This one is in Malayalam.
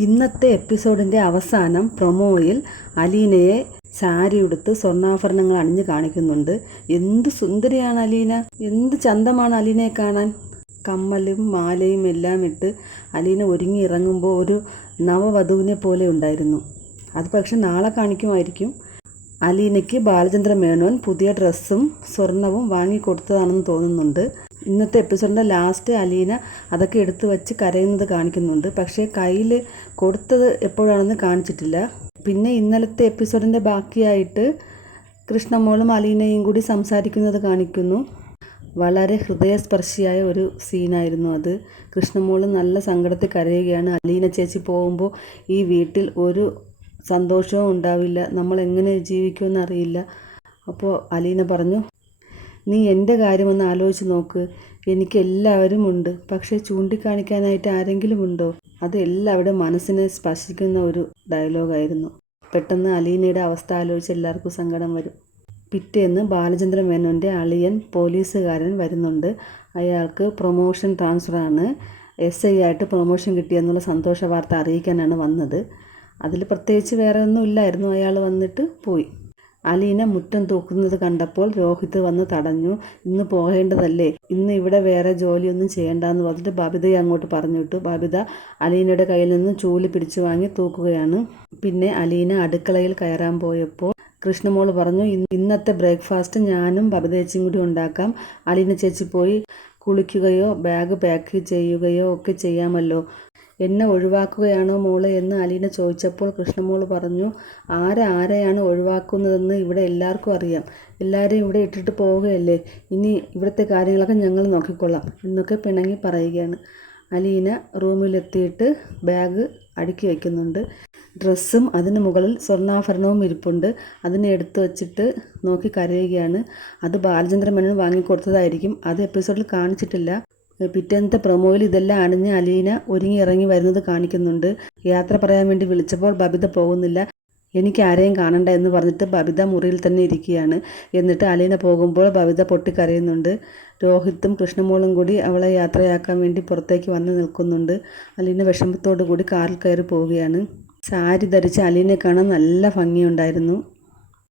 ഇന്നത്തെ എപ്പിസോഡിൻ്റെ അവസാനം പ്രൊമോയിൽ അലീനയെ സാരി ഉടുത്ത് സ്വർണ്ണാഭരണങ്ങൾ അണിഞ്ഞ് കാണിക്കുന്നുണ്ട്. എന്ത് സുന്ദരിയാണ് അലീന, എന്ത് ചന്തമാണ് അലീനയെ കാണാൻ. കമ്മലും മാലയും എല്ലാം ഇട്ട് അലീന ഒരുങ്ങി ഇറങ്ങുമ്പോൾ ഒരു നവവധുവിനെ പോലെ ഉണ്ടായിരുന്നു. അത് പക്ഷെ നാളെ കാണിക്കുമായിരിക്കും. അലീനയ്ക്ക് ബാലചന്ദ്ര മേനോൻ പുതിയ ഡ്രസ്സും സ്വർണവും വാങ്ങിക്കൊടുത്തതാണെന്ന് തോന്നുന്നുണ്ട്. ഇന്നത്തെ എപ്പിസോഡിൻ്റെ ലാസ്റ്റ് അലീന അതൊക്കെ എടുത്തു വച്ച് കരയുന്നത് കാണിക്കുന്നുണ്ട്. പക്ഷേ കയ്യിൽ കൊടുത്തത് എപ്പോഴാണെന്ന് കാണിച്ചിട്ടില്ല. പിന്നെ ഇന്നലത്തെ എപ്പിസോഡിൻ്റെ ബാക്കിയായിട്ട് കൃഷ്ണമോളും അലീനയും കൂടി സംസാരിക്കുന്നത് കാണിക്കുന്നു. വളരെ ഹൃദയസ്പർശിയായ ഒരു സീനായിരുന്നു അത്. കൃഷ്ണമോൾ നല്ല സങ്കടത്തിൽ കരയുകയാണ്. അലീന ചേച്ചി പോകുമ്പോൾ ഈ വീട്ടിൽ ഒരു സന്തോഷവും ഉണ്ടാവില്ല, നമ്മൾ എങ്ങനെ ജീവിക്കുമെന്നറിയില്ല. അപ്പോൾ അലീന പറഞ്ഞു, നീ എൻ്റെ കാര്യമൊന്ന് ആലോചിച്ച് നോക്ക്, എനിക്ക് എല്ലാവരും ഉണ്ട്, പക്ഷേ ചൂണ്ടിക്കാണിക്കാനായിട്ട് ആരെങ്കിലും ഉണ്ടോ? അത് എല്ലാവരുടെ മനസ്സിനെ സ്പർശിക്കുന്ന ഒരു ഡയലോഗായിരുന്നു. പെട്ടെന്ന് അലീനയുടെ അവസ്ഥ ആലോചിച്ച് എല്ലാവർക്കും സങ്കടം വരും. പിറ്റേന്ന് ബാലചന്ദ്ര മേനോൻ്റെ അളിയൻ പോലീസുകാരൻ വരുന്നുണ്ട്. അയാൾക്ക് പ്രൊമോഷൻ ട്രാൻസ്ഫറാണ്, SI ആയിട്ട് പ്രൊമോഷൻ കിട്ടിയെന്നുള്ള സന്തോഷ വാർത്ത അറിയിക്കാനാണ് വന്നത്. അതിൽ പ്രത്യേകിച്ച് വേറെ ഒന്നും ഇല്ലായിരുന്നു. അയാൾ വന്നിട്ട് പോയി. അലീന മുറ്റം തൂക്കുന്നത് കണ്ടപ്പോൾ രോഹിത് വന്ന് തടഞ്ഞു. ഇന്ന് പോകേണ്ടതല്ലേ, ഇന്ന് ഇവിടെ വേറെ ജോലിയൊന്നും ചെയ്യേണ്ടെന്ന് പറഞ്ഞിട്ട് ബബിതയെ അങ്ങോട്ട് പറഞ്ഞു വിട്ടു. ബബിത അലീനയുടെ കയ്യിൽ നിന്ന് ചൂല് പിടിച്ചു വാങ്ങി തൂക്കുകയാണ്. പിന്നെ അലീന അടുക്കളയിൽ കയറാൻ പോയപ്പോൾ കൃഷ്ണമോൾ പറഞ്ഞു, ഇന്നത്തെ ബ്രേക്ക്ഫാസ്റ്റ് ഞാനും ബബിതേച്ചിയും കൂടി ഉണ്ടാക്കാം. അലീന ചേച്ചി പോയി കുളിക്കുകയോ ബാഗ് പാക്ക് ചെയ്യുകയോ ഒക്കെ ചെയ്യാമല്ലോ. എന്നെ ഒഴിവാക്കുകയാണോ മോളെ എന്ന് അലീന ചോദിച്ചപ്പോൾ കൃഷ്ണമോൾ പറഞ്ഞു, ആരെയാണ് ഒഴിവാക്കുന്നതെന്ന് ഇവിടെ എല്ലാവർക്കും അറിയാം. എല്ലാവരെയും ഇവിടെ ഇട്ടിട്ട് പോവുകയല്ലേ, ഇനി ഇവിടുത്തെ കാര്യങ്ങളൊക്കെ ഞങ്ങൾ നോക്കിക്കൊള്ളാം എന്നൊക്കെ പിണങ്ങി പറയുകയാണ്. അലീന റൂമിലെത്തിയിട്ട് ബാഗ് അടുക്കി വയ്ക്കുന്നുണ്ട്. ഡ്രസ്സും അതിന് മുകളിൽ സ്വർണ്ണാഭരണവും ഇരിപ്പുണ്ട്. അതിനെ എടുത്തു വച്ചിട്ട് നോക്കി കരയുകയാണ്. അത് ബാലചന്ദ്ര മേനോൻ വാങ്ങിക്കൊടുത്തതായിരിക്കും. അത് എപ്പിസോഡിൽ കാണിച്ചിട്ടില്ല. പിറ്റേന്നത്തെ പ്രൊമോയിൽ ഇതെല്ലാം അണിഞ്ഞ് അലീന ഒരുങ്ങി ഇറങ്ങി വരുന്നത് കാണിക്കുന്നുണ്ട്. യാത്ര പറയാൻ വേണ്ടി വിളിച്ചപ്പോൾ ബബിത പോകുന്നില്ല, എനിക്ക് ആരെയും കാണണ്ട എന്ന് പറഞ്ഞിട്ട് ബബിത മുറിയിൽ തന്നെ ഇരിക്കുകയാണ്. എന്നിട്ട് അലീന പോകുമ്പോൾ ബബിത പൊട്ടിക്കരയുന്നുണ്ട്. രോഹിത്തും കൃഷ്ണമോളും കൂടി അവളെ യാത്രയാക്കാൻ വേണ്ടി പുറത്തേക്ക് വന്ന് നിൽക്കുന്നുണ്ട്. അലീന വിഷമത്തോടു കൂടി കാറിൽ കയറി പോവുകയാണ്. സാരി ധരിച്ച അലീനെ കാണാൻ നല്ല ഭംഗിയുണ്ടായിരുന്നു.